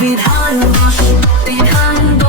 বিধান বিধান